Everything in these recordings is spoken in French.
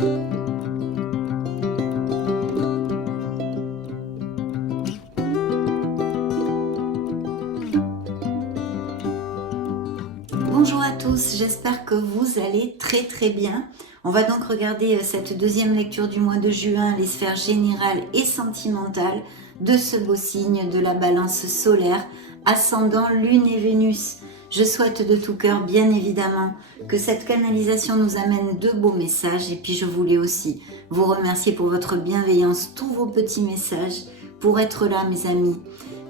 Bonjour à tous, j'espère que vous allez très bien. On va donc regarder cette deuxième lecture du mois de juin, les sphères générales et sentimentales de ce beau signe de la balance solaire, ascendant Lune et Vénus. Je souhaite de tout cœur, bien évidemment, que cette canalisation nous amène de beaux messages et puis je voulais aussi vous remercier pour votre bienveillance, tous vos petits messages pour être là, mes amis.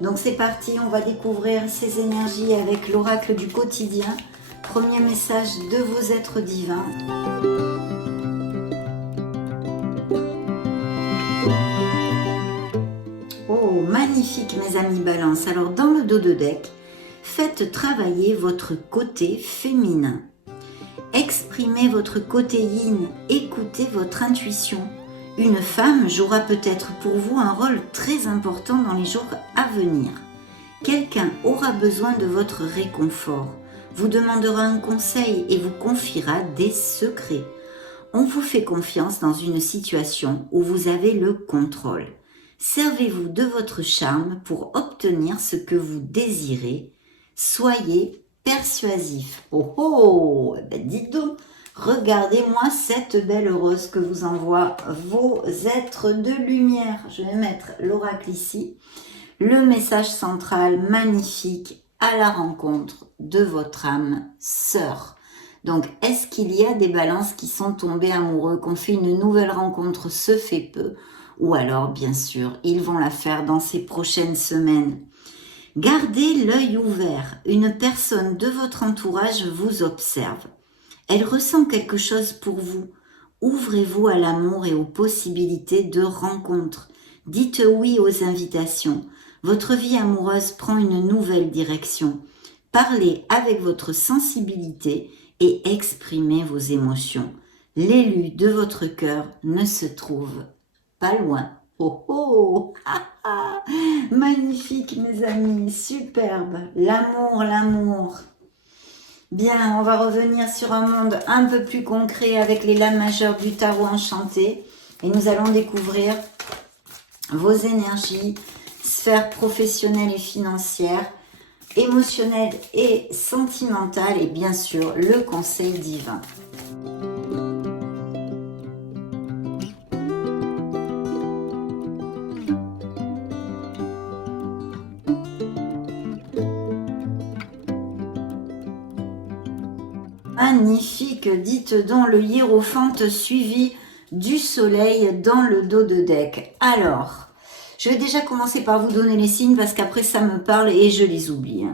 Donc c'est parti, on va découvrir ces énergies avec l'oracle du quotidien. Premier message de vos êtres divins. Oh, magnifique mes amis Balance. Alors dans le dos de deck, faites travailler votre côté féminin. Exprimez votre côté yin, écoutez votre intuition. Une femme jouera peut-être pour vous un rôle très important dans les jours à venir. Quelqu'un aura besoin de votre réconfort, vous demandera un conseil et vous confiera des secrets. On vous fait confiance dans une situation où vous avez le contrôle. Servez-vous de votre charme pour obtenir ce que vous désirez. Soyez persuasif. Oh oh, ben dites donc, regardez-moi cette belle rose que vous envoient vos êtres de lumière. Je vais mettre l'oracle ici. Le message central magnifique à la rencontre de votre âme sœur. Donc, est-ce qu'il y a des balances qui sont tombés amoureux, qu'on fait une nouvelle rencontre, se fait peu, ou alors, bien sûr, ils vont la faire dans ces prochaines semaines. Gardez l'œil ouvert. Une personne de votre entourage vous observe. Elle ressent quelque chose pour vous. Ouvrez-vous à l'amour et aux possibilités de rencontres. Dites oui aux invitations. Votre vie amoureuse prend une nouvelle direction. Parlez avec votre sensibilité et exprimez vos émotions. L'élu de votre cœur ne se trouve pas loin. Oh oh, magnifique mes amis, superbe. L'amour, l'amour. Bien, on va revenir sur un monde un peu plus concret avec les lames majeures du tarot enchanté. Et nous allons découvrir vos énergies, sphères professionnelles et financières, émotionnelles et sentimentales et bien sûr le conseil divin. Magnifique, dites donc le hiérophante suivi du soleil dans le dos de deck. Alors, je vais déjà commencer par vous donner les signes parce qu'après ça me parle et je les oublie.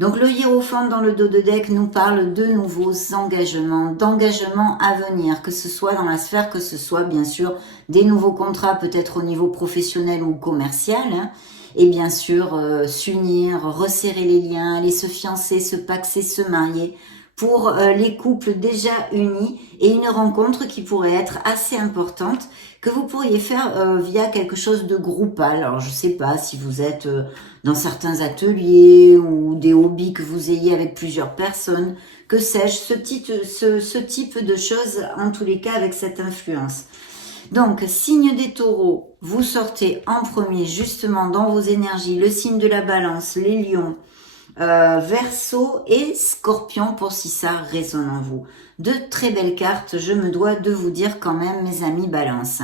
Donc le hiérophante dans le dos de deck nous parle de nouveaux engagements, d'engagements à venir, que ce soit dans la sphère, que ce soit bien sûr des nouveaux contrats peut-être au niveau professionnel ou commercial. Et bien sûr s'unir, resserrer les liens, aller se fiancer, se paxer, se marier, pour les couples déjà unis et une rencontre qui pourrait être assez importante que vous pourriez faire via quelque chose de groupal. Alors je sais pas si vous êtes dans certains ateliers ou des hobbies que vous ayez avec plusieurs personnes, que sais-je, ce type de choses en tous les cas avec cette influence. Donc, signe des taureaux, vous sortez en premier justement dans vos énergies, le signe de la balance, les lions, Verseau et Scorpion pour si ça résonne en vous. De très belles cartes, je me dois de vous dire quand même mes amis Balance.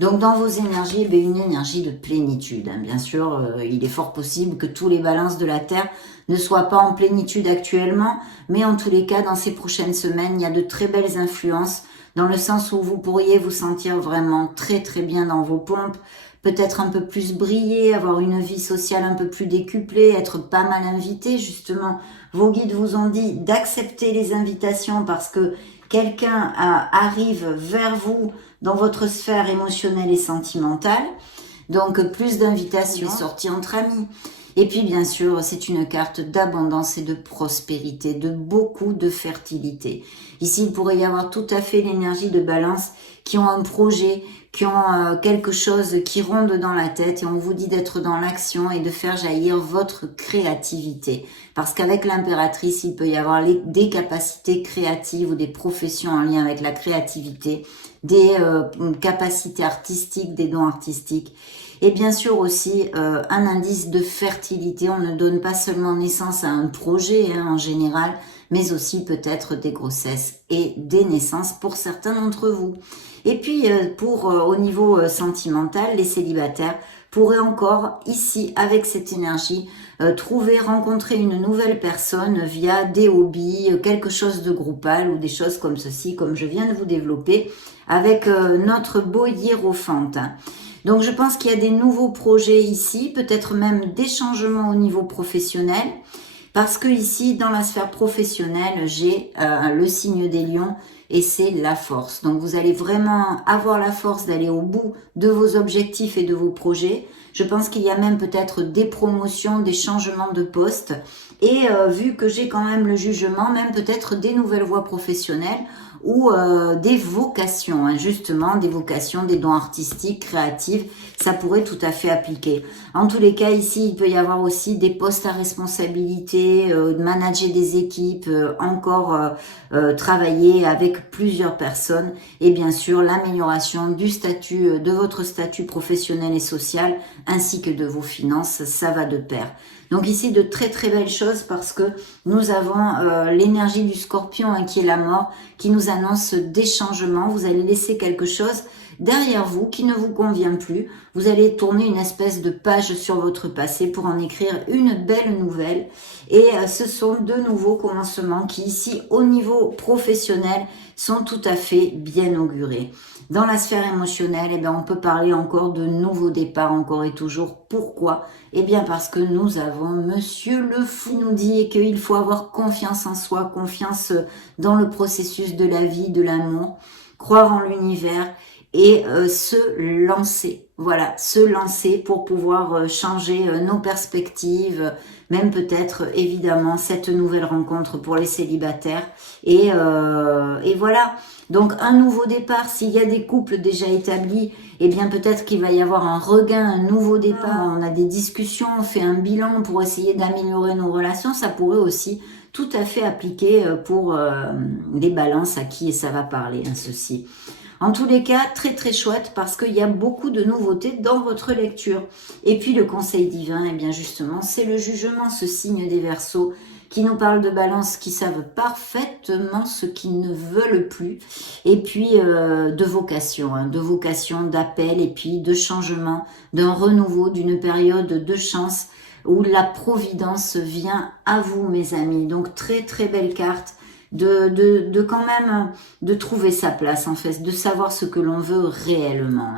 Donc dans vos énergies, une énergie de plénitude. Bien sûr, il est fort possible que tous les balances de la Terre ne soient pas en plénitude actuellement, mais en tous les cas, dans ces prochaines semaines, il y a de très belles influences dans le sens où vous pourriez vous sentir vraiment très bien dans vos pompes, peut-être un peu plus briller, avoir une vie sociale un peu plus décuplée, être pas mal invité justement. Vos guides vous ont dit d'accepter les invitations parce que quelqu'un arrive vers vous dans votre sphère émotionnelle et sentimentale. Donc plus d'invitations, sorties entre amis. Et puis bien sûr, c'est une carte d'abondance et de prospérité, de beaucoup de fertilité. Ici, il pourrait y avoir tout à fait l'énergie de Balance qui ont un projet, qui ont quelque chose qui ronde dans la tête et on vous dit d'être dans l'action et de faire jaillir votre créativité. Parce qu'avec l'impératrice, il peut y avoir des capacités créatives ou des professions en lien avec la créativité des capacités artistiques, des dons artistiques. Et bien sûr aussi un indice de fertilité. On ne donne pas seulement naissance à un projet en général, mais aussi peut-être des grossesses et des naissances pour certains d'entre vous. Et puis au niveau sentimental, les célibataires pourraient encore ici, avec cette énergie, rencontrer une nouvelle personne via des hobbies, quelque chose de groupal ou des choses comme ceci, comme je viens de vous développer avec notre beau hiérophante. Donc je pense qu'il y a des nouveaux projets ici, peut-être même des changements au niveau professionnel, parce que ici, dans la sphère professionnelle, j'ai le signe des lions et c'est la force. Donc vous allez vraiment avoir la force d'aller au bout de vos objectifs et de vos projets. Je pense qu'il y a même peut-être des promotions, des changements de poste. Et vu que j'ai quand même le jugement, même peut-être des nouvelles voies professionnelles ou des vocations, justement, des vocations, des dons artistiques, créatifs, ça pourrait tout à fait appliquer. En tous les cas, ici, il peut y avoir aussi des postes à responsabilité, manager des équipes, travailler avec plusieurs personnes et bien sûr l'amélioration du statut, de votre statut professionnel et social ainsi que de vos finances, ça va de pair. Donc ici, de très très belles choses parce que nous avons l'énergie du scorpion qui est la mort, qui nous annonce des changements. Vous allez laisser quelque chose derrière vous qui ne vous convient plus. Vous allez tourner une espèce de page sur votre passé pour en écrire une belle nouvelle. Et ce sont de nouveaux commencements qui ici, au niveau professionnel, sont tout à fait bien augurés. Dans la sphère émotionnelle, on peut parler encore de nouveaux départs, encore et toujours. Pourquoi? Eh bien parce que nous avons Monsieur le Fou qui nous dit qu'il faut avoir confiance en soi, confiance dans le processus de la vie, de l'amour, croire en l'univers et se lancer. Voilà, se lancer pour pouvoir changer nos perspectives, même peut-être évidemment cette nouvelle rencontre pour les célibataires. Et voilà, donc un nouveau départ, s'il y a des couples déjà établis, eh bien peut-être qu'il va y avoir un regain, un nouveau départ. On a des discussions, on fait un bilan pour essayer d'améliorer nos relations. Ça pourrait aussi tout à fait appliquer pour les balances à qui ça va parler, ceci. En tous les cas, très très chouette parce qu'il y a beaucoup de nouveautés dans votre lecture. Et puis le conseil divin, eh bien justement, c'est le jugement, ce signe des Verseaux qui nous parle de balance, qui savent parfaitement ce qu'ils ne veulent plus. Et puis de vocation, d'appel et puis de changement, d'un renouveau, d'une période de chance où la providence vient à vous, mes amis. Donc très très belle carte. De quand même de trouver sa place en fait, de savoir ce que l'on veut réellement.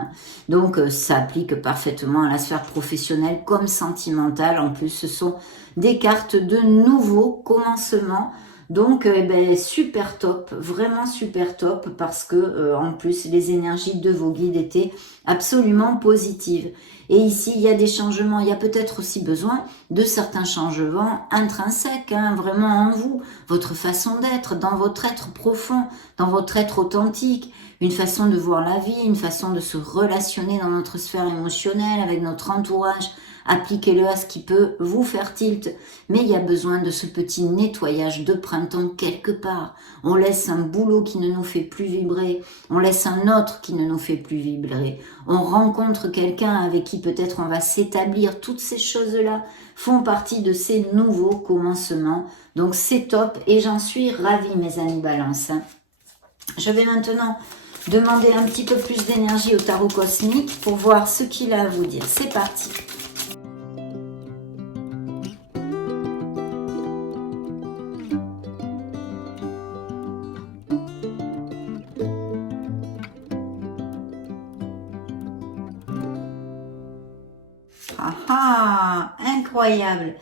Donc ça applique parfaitement à la sphère professionnelle comme sentimentale. En plus, ce sont des cartes de nouveaux commencements. Donc super top, vraiment super top parce que en plus les énergies de vos guides étaient absolument positives. Et ici il y a des changements, il y a peut-être aussi besoin de certains changements intrinsèques, vraiment en vous, votre façon d'être, dans votre être profond, dans votre être authentique, une façon de voir la vie, une façon de se relationner dans notre sphère émotionnelle avec notre entourage. Appliquez-le à ce qui peut vous faire tilt. Mais il y a besoin de ce petit nettoyage de printemps quelque part. On laisse un boulot qui ne nous fait plus vibrer. On laisse un autre qui ne nous fait plus vibrer. On rencontre quelqu'un avec qui peut-être on va s'établir. Toutes ces choses-là font partie de ces nouveaux commencements. Donc c'est top et j'en suis ravie, mes amis Balance. Je vais maintenant demander un petit peu plus d'énergie au tarot cosmique pour voir ce qu'il a à vous dire. C'est parti. Ah, incroyable.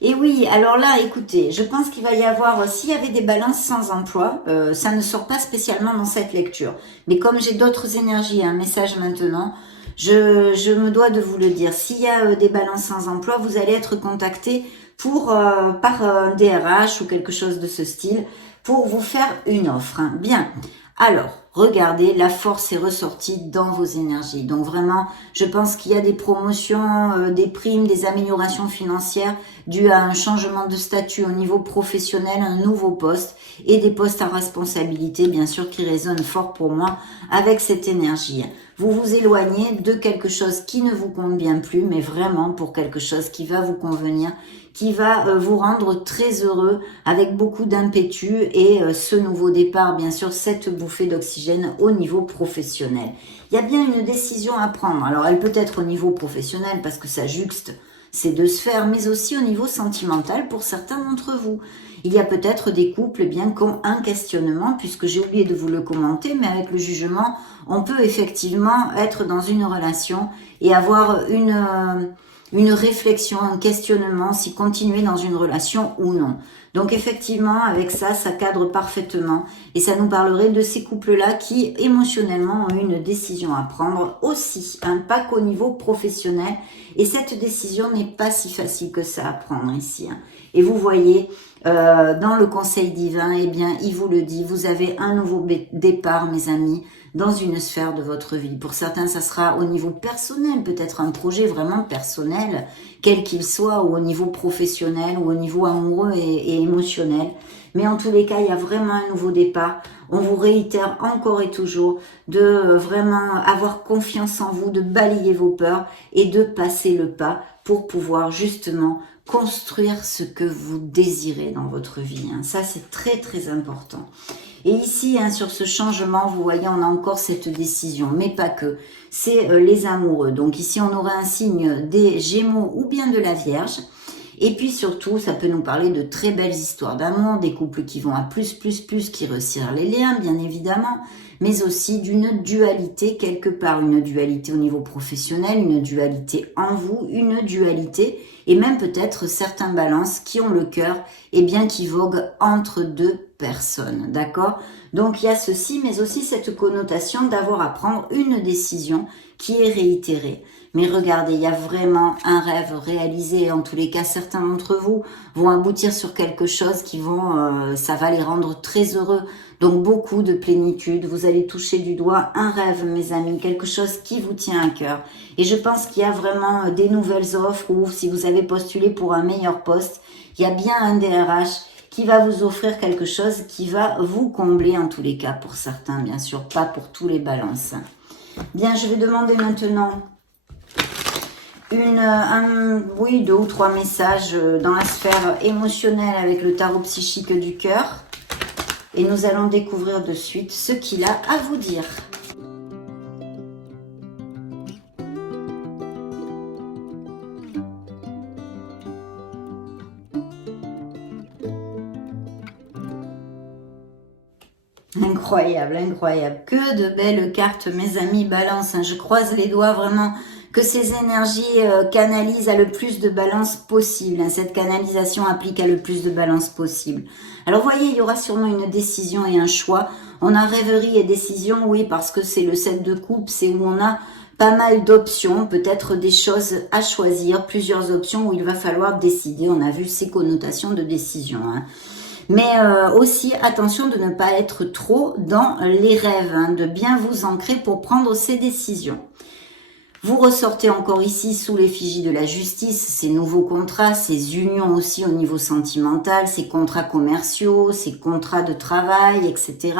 Et oui, alors là, écoutez, je pense qu'il va y avoir, s'il y avait des balances sans emploi, ça ne sort pas spécialement dans cette lecture. Mais comme j'ai d'autres énergies et un message maintenant, je me dois de vous le dire. S'il y a des balances sans emploi, vous allez être contacté par un DRH ou quelque chose de ce style pour vous faire une offre. Bien. Alors, regardez, la force est ressortie dans vos énergies. Donc vraiment, je pense qu'il y a des promotions, des primes, des améliorations financières dues à un changement de statut au niveau professionnel, un nouveau poste et des postes à responsabilité, bien sûr, qui résonnent fort pour moi avec cette énergie. Vous vous éloignez de quelque chose qui ne vous convient plus, mais vraiment pour quelque chose qui va vous convenir, qui va vous rendre très heureux avec beaucoup d'impétus et ce nouveau départ, bien sûr, cette bouffée d'oxygène au niveau professionnel. Il y a bien une décision à prendre. Alors, elle peut être au niveau professionnel parce que ça juxte ces deux sphères, mais aussi au niveau sentimental pour certains d'entre vous. Il y a peut-être des couples bien qui ont un questionnement, puisque j'ai oublié de vous le commenter, mais avec le jugement, on peut effectivement être dans une relation et avoir une réflexion, un questionnement, si continuer dans une relation ou non. Donc effectivement, avec ça, ça cadre parfaitement et ça nous parlerait de ces couples-là qui émotionnellement ont une décision à prendre aussi, pas qu'au niveau professionnel. Et cette décision n'est pas si facile que ça à prendre ici. Et vous voyez, dans le conseil divin, eh bien, il vous le dit, vous avez un nouveau départ, mes amis, dans une sphère de votre vie. Pour certains, ça sera au niveau personnel, peut-être un projet vraiment personnel, quel qu'il soit, ou au niveau professionnel, ou au niveau amoureux et émotionnel. Mais en tous les cas, il y a vraiment un nouveau départ. On vous réitère encore et toujours de vraiment avoir confiance en vous, de balayer vos peurs et de passer le pas pour pouvoir justement construire ce que vous désirez dans votre vie. Ça, c'est très, très important. Et ici, sur ce changement, vous voyez, on a encore cette décision, mais pas que. C'est les amoureux. Donc ici, on aura un signe des Gémeaux ou bien de la Vierge. Et puis surtout, ça peut nous parler de très belles histoires d'amour, des couples qui vont à plus, qui resserrent les liens, bien évidemment, mais aussi d'une dualité quelque part, une dualité au niveau professionnel, une dualité en vous, une dualité, et même peut-être certains balances qui ont le cœur, et bien qui voguent entre deux personnes, d'accord? Donc il y a ceci, mais aussi cette connotation d'avoir à prendre une décision qui est réitérée. Mais regardez, il y a vraiment un rêve réalisé. En tous les cas, certains d'entre vous vont aboutir sur quelque chose qui ça va les rendre très heureux. Donc beaucoup de plénitude. Vous allez toucher du doigt un rêve, mes amis, quelque chose qui vous tient à cœur. Et je pense qu'il y a vraiment des nouvelles offres ou si vous avez postulé pour un meilleur poste, il y a bien un DRH qui va vous offrir quelque chose qui va vous combler en tous les cas pour certains, bien sûr, pas pour tous les balances. Bien, je vais demander maintenant oui, 2 ou 3 messages dans la sphère émotionnelle avec le tarot psychique du cœur. Et nous allons découvrir de suite ce qu'il a à vous dire. Incroyable, incroyable. Que de belles cartes, mes amis, balance. Je croise les doigts vraiment que ces énergies canalisent à le plus de balance possible. Cette canalisation applique à le plus de balance possible. Alors voyez, il y aura sûrement une décision et un choix. On a rêverie et décision, oui, parce que c'est le 7 de coupe, c'est où on a pas mal d'options, peut-être des choses à choisir, plusieurs options où il va falloir décider. On a vu ces connotations de décision, Mais aussi, attention de ne pas être trop dans les rêves, de bien vous ancrer pour prendre ces décisions. Vous ressortez encore ici sous l'effigie de la justice, ces nouveaux contrats, ces unions aussi au niveau sentimental, ces contrats commerciaux, ces contrats de travail, etc.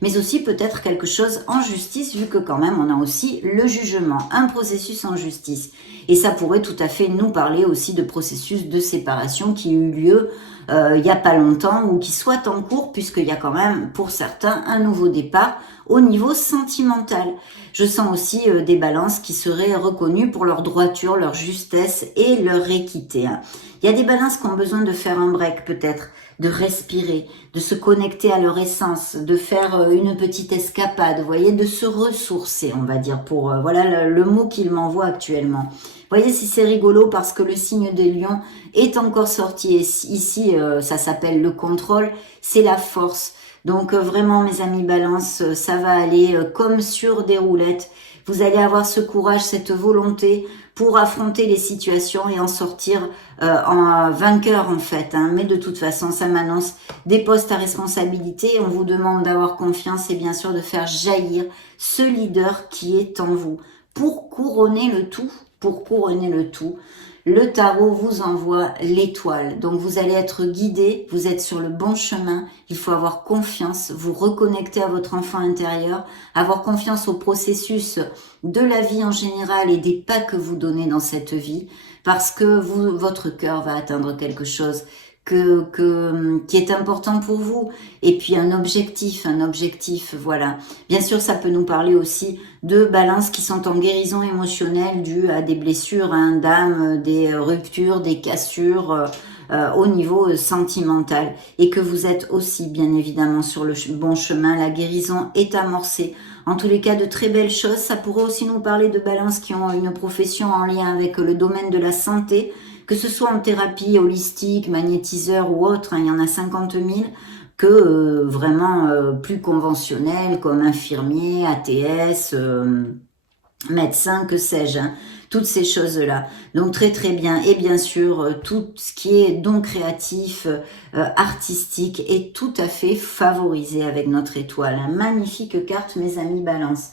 Mais aussi peut-être quelque chose en justice, vu que quand même on a aussi le jugement, un processus en justice. Et ça pourrait tout à fait nous parler aussi de processus de séparation qui a eu lieu il n'y a pas longtemps ou qui soit en cours, puisqu'il y a quand même pour certains un nouveau départ au niveau sentimental. Je sens aussi des balances qui seraient reconnues pour leur droiture, leur justesse et leur équité. Il y a des balances qui ont besoin de faire un break peut-être, de respirer, de se connecter à leur essence, de faire une petite escapade, vous voyez, de se ressourcer, on va dire, pour voilà le mot qu'il m'envoie actuellement. Vous voyez, si c'est rigolo parce que le signe des lions est encore sorti ici, ça s'appelle le contrôle, c'est la force. Donc vraiment mes amis Balance, ça va aller comme sur des roulettes. Vous allez avoir ce courage, cette volonté pour affronter les situations et en sortir en vainqueur en fait. Hein. Mais de toute façon, ça m'annonce des postes à responsabilité. On vous demande d'avoir confiance et bien sûr de faire jaillir ce leader qui est en vous. Pour couronner le tout, le tarot vous envoie l'étoile. Donc vous allez être guidé, vous êtes sur le bon chemin. Il faut avoir confiance, vous reconnecter à votre enfant intérieur, avoir confiance au processus de la vie en général et des pas que vous donnez dans cette vie, parce que votre cœur va atteindre quelque chose qui est important pour vous, et puis un objectif, voilà. Bien sûr, ça peut nous parler aussi de balances qui sont en guérison émotionnelle due à des blessures, hein, d'âme, des ruptures, des cassures au niveau sentimental, et que vous êtes aussi bien évidemment sur le bon chemin. La guérison est amorcée. En tous les cas, de très belles choses. Ça pourrait aussi nous parler de balances qui ont une profession en lien avec le domaine de la santé, que ce soit en thérapie holistique, magnétiseur ou autre, hein, il y en a 50 000, que vraiment plus conventionnel, comme infirmier, ATS, médecin, que sais-je, hein, toutes ces choses-là. Donc très très bien. Et bien sûr, tout ce qui est don créatif, artistique est tout à fait favorisé avec notre étoile. Hein. Magnifique carte, mes amis Balance.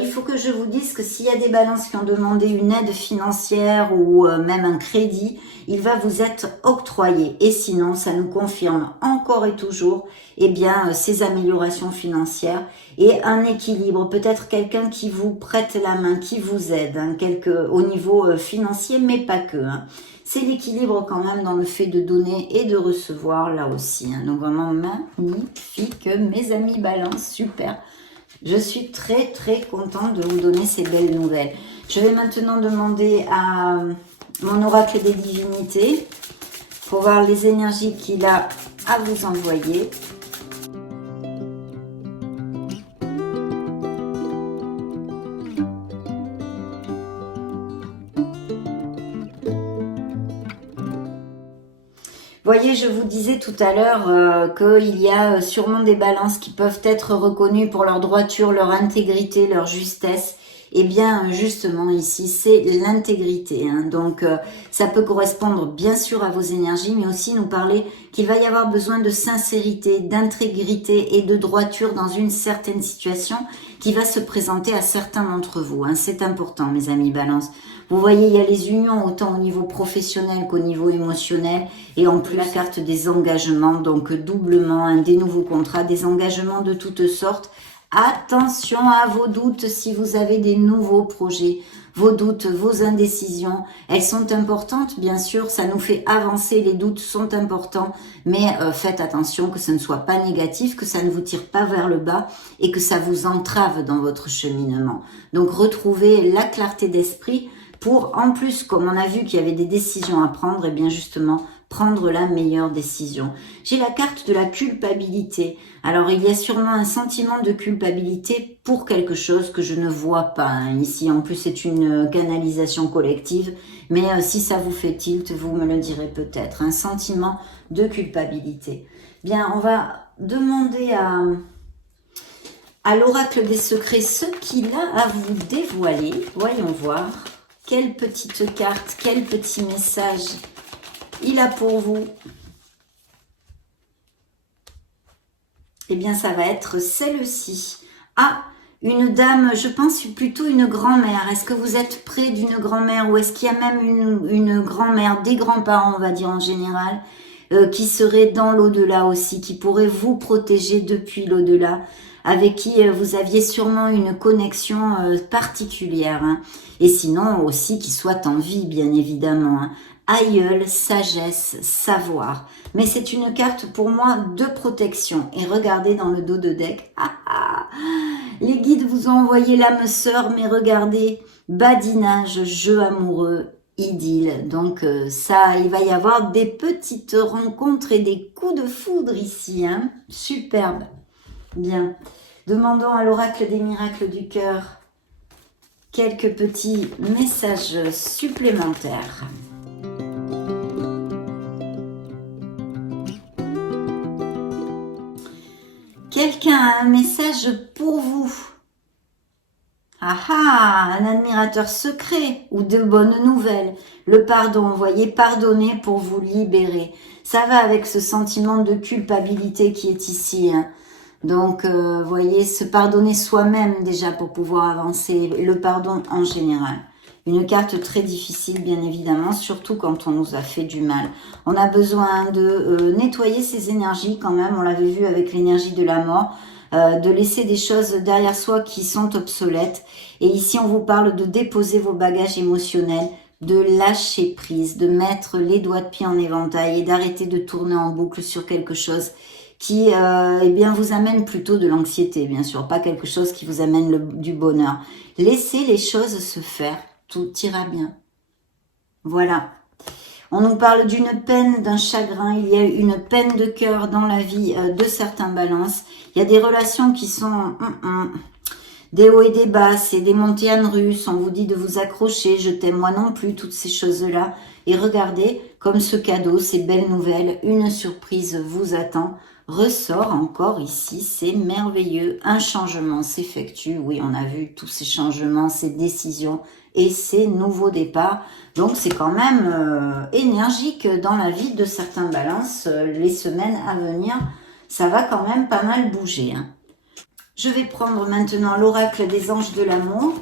Il faut que je vous dise que s'il y a des balances qui ont demandé une aide financière ou même un crédit, il va vous être octroyé. Et sinon, ça nous confirme encore et toujours ces améliorations financières et un équilibre. Peut-être quelqu'un qui vous prête la main, qui vous aide hein, au niveau financier, mais pas que. Hein. C'est l'équilibre quand même dans le fait de donner et de recevoir là aussi. Hein. Donc vraiment magnifique, mes amis Balance, super. Je suis très très contente de vous donner ces belles nouvelles. Je vais maintenant demander à mon oracle des divinités pour voir les énergies qu'il a à vous envoyer. Voyez, je vous disais tout à l'heure qu'il y a sûrement des balances qui peuvent être reconnues pour leur droiture, leur intégrité, leur justesse. Eh bien, justement, ici, c'est l'intégrité. Hein. Donc, ça peut correspondre bien sûr à vos énergies, mais aussi nous parler qu'il va y avoir besoin de sincérité, d'intégrité et de droiture dans une certaine situation qui va se présenter à certains d'entre vous. Hein. C'est important, mes amis Balance. Vous voyez, il y a les unions autant au niveau professionnel qu'au niveau émotionnel, et en plus la carte des engagements, donc doublement, hein, des nouveaux contrats, des engagements de toutes sortes. Attention à vos doutes si vous avez des nouveaux projets. Vos doutes, vos indécisions, elles sont importantes, bien sûr, ça nous fait avancer, les doutes sont importants, mais faites attention que ce ne soit pas négatif, que ça ne vous tire pas vers le bas et que ça vous entrave dans votre cheminement. Donc retrouvez la clarté d'esprit pour, en plus, comme on a vu qu'il y avait des décisions à prendre, et bien justement, prendre la meilleure décision. J'ai la carte de la culpabilité. Alors, il y a sûrement un sentiment de culpabilité pour quelque chose que je ne vois pas. Hein. Ici, en plus, c'est une canalisation collective. Mais si ça vous fait tilt, vous me le direz peut-être. Un sentiment de culpabilité. Bien, on va demander à l'oracle des secrets ce qu'il a à vous dévoiler. Voyons voir. Quelle petite carte, quel petit message il a pour vous. Eh bien, ça va être celle-ci. Ah, une dame, je pense plutôt une grand-mère. Est-ce que vous êtes près d'une grand-mère ou est-ce qu'il y a même une grand-mère, des grands-parents, on va dire en général, qui seraient dans l'au-delà aussi, qui pourraient vous protéger depuis l'au-delà, avec qui vous aviez sûrement une connexion particulière. Hein. Et sinon aussi qui soit en vie, bien évidemment. Hein. Aïeul, sagesse, savoir. Mais c'est une carte pour moi de protection. Et regardez dans le dos de deck. Ah, ah, les guides vous ont envoyé l'âme sœur, mais regardez, badinage, jeu amoureux, idylle. Donc ça, il va y avoir des petites rencontres et des coups de foudre ici. Hein. Superbe. Bien. Demandons à l'oracle des miracles du cœur quelques petits messages supplémentaires. quelqu'un a un message pour vous. Ah ah, un admirateur secret ou de bonnes nouvelles. Le pardon, vous voyez, pardonner pour vous libérer. Ça va avec ce sentiment de culpabilité qui est ici. Hein. Donc, vous voyez, se pardonner soi-même déjà pour pouvoir avancer. Le pardon en général. Une carte très difficile, bien évidemment, surtout quand on nous a fait du mal. On a besoin de nettoyer ses énergies quand même. On l'avait vu avec l'énergie de la mort. De laisser des choses derrière soi qui sont obsolètes. Et ici, on vous parle de déposer vos bagages émotionnels, de lâcher prise, de mettre les doigts de pied en éventail et d'arrêter de tourner en boucle sur quelque chose qui eh bien, vous amène plutôt de l'anxiété, bien sûr, pas quelque chose qui vous amène du bonheur. Laissez les choses se faire, tout ira bien. Voilà. On nous parle d'une peine, d'un chagrin. Il y a une peine de cœur dans la vie de certains balances. Il y a des relations qui sont des hauts et des bas, c'est des montagnes russes. On vous dit de vous accrocher, je t'aime moi non plus, toutes ces choses-là. Et regardez, comme ce cadeau, ces belles nouvelles, une surprise vous attend. Ressort encore ici, c'est merveilleux. Un changement s'effectue. Oui, on a vu tous ces changements, ces décisions et ces nouveaux départs. Donc, c'est quand même énergique dans la vie de certains balances. Les semaines à venir, ça va quand même pas mal bouger. Hein. Je vais prendre maintenant l'oracle des anges de l'amour.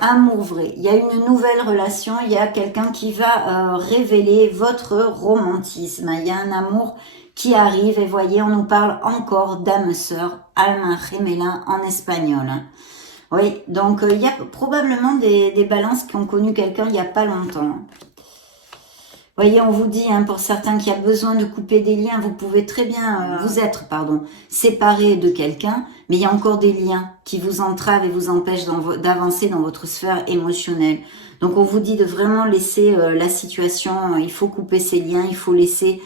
Amour vrai, il y a une nouvelle relation, il y a quelqu'un qui va révéler votre romantisme, il y a un amour qui arrive et voyez, on nous parle encore d'âme sœur, alma gemela en espagnol. Oui, donc il y a probablement des balances qui ont connu quelqu'un il n'y a pas longtemps. Voyez, on vous dit, hein, pour certains qui a besoin de couper des liens, vous pouvez très bien vous être séparé de quelqu'un, mais il y a encore des liens qui vous entravent et vous empêchent d'avancer dans votre sphère émotionnelle. Donc on vous dit de vraiment laisser la situation, il faut couper ces liens, il faut laisser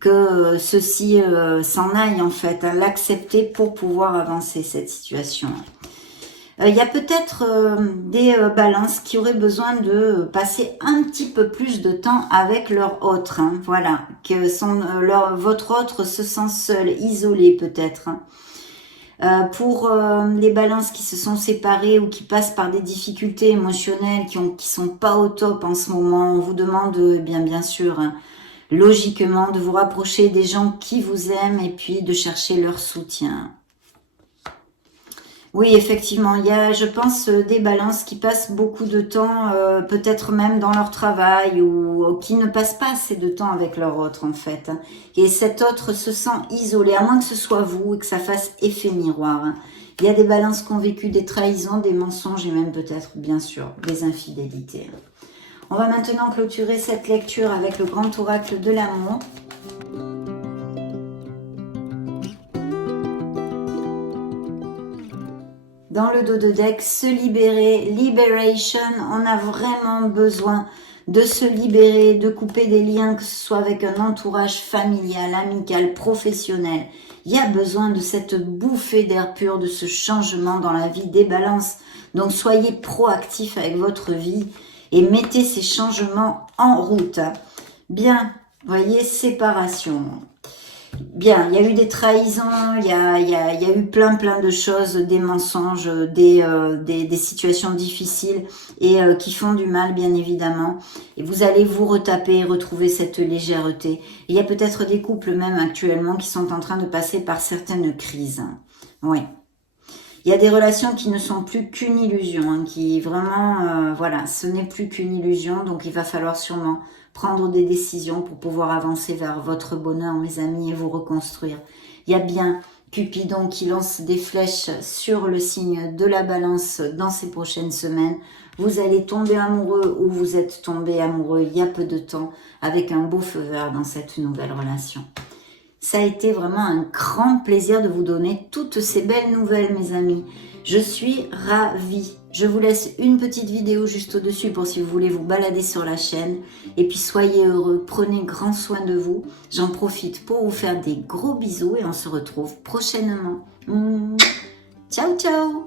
que ceci s'en aille en fait, hein, l'accepter pour pouvoir avancer cette situation. Il y a peut-être des balances qui auraient besoin de passer un petit peu plus de temps avec leur autre. Hein, voilà, que votre autre se sent seul, isolé peut-être. Pour les balances qui se sont séparées ou qui passent par des difficultés émotionnelles qui sont pas au top en ce moment, on vous demande bien sûr, hein, logiquement, de vous rapprocher des gens qui vous aiment et puis de chercher leur soutien. Oui, effectivement, il y a, je pense, des balances qui passent beaucoup de temps, peut-être même dans leur travail ou qui ne passent pas assez de temps avec leur autre, en fait. Hein. Et cet autre se sent isolé, à moins que ce soit vous et que ça fasse effet miroir. Hein. Il y a des balances qui ont vécu des trahisons, des mensonges et même peut-être, bien sûr, des infidélités. On va maintenant clôturer cette lecture avec le grand oracle de l'amour. Dans le dos de deck, se libérer, liberation, on a vraiment besoin de se libérer, de couper des liens, que ce soit avec un entourage familial, amical, professionnel. Il y a besoin de cette bouffée d'air pur, de ce changement dans la vie des balances. Donc soyez proactifs avec votre vie et mettez ces changements en route. Bien, voyez, séparation. Bien, il y a eu des trahisons, il y a eu plein de choses, des mensonges, des situations difficiles et qui font du mal, bien évidemment. Et vous allez vous retaper, retrouver cette légèreté. Il y a peut-être des couples même actuellement qui sont en train de passer par certaines crises. Oui. Il y a des relations qui ne sont plus qu'une illusion, hein, qui vraiment, voilà, ce n'est plus qu'une illusion, donc il va falloir sûrement prendre des décisions pour pouvoir avancer vers votre bonheur, mes amis, et vous reconstruire. Il y a bien Cupidon qui lance des flèches sur le signe de la balance dans ces prochaines semaines. Vous allez tomber amoureux ou vous êtes tombé amoureux il y a peu de temps avec un beau feu vert dans cette nouvelle relation. Ça a été vraiment un grand plaisir de vous donner toutes ces belles nouvelles, mes amis. Je suis ravie. Je vous laisse une petite vidéo juste au-dessus pour si vous voulez vous balader sur la chaîne. Et puis soyez heureux, prenez grand soin de vous. J'en profite pour vous faire des gros bisous et on se retrouve prochainement. Ciao, ciao.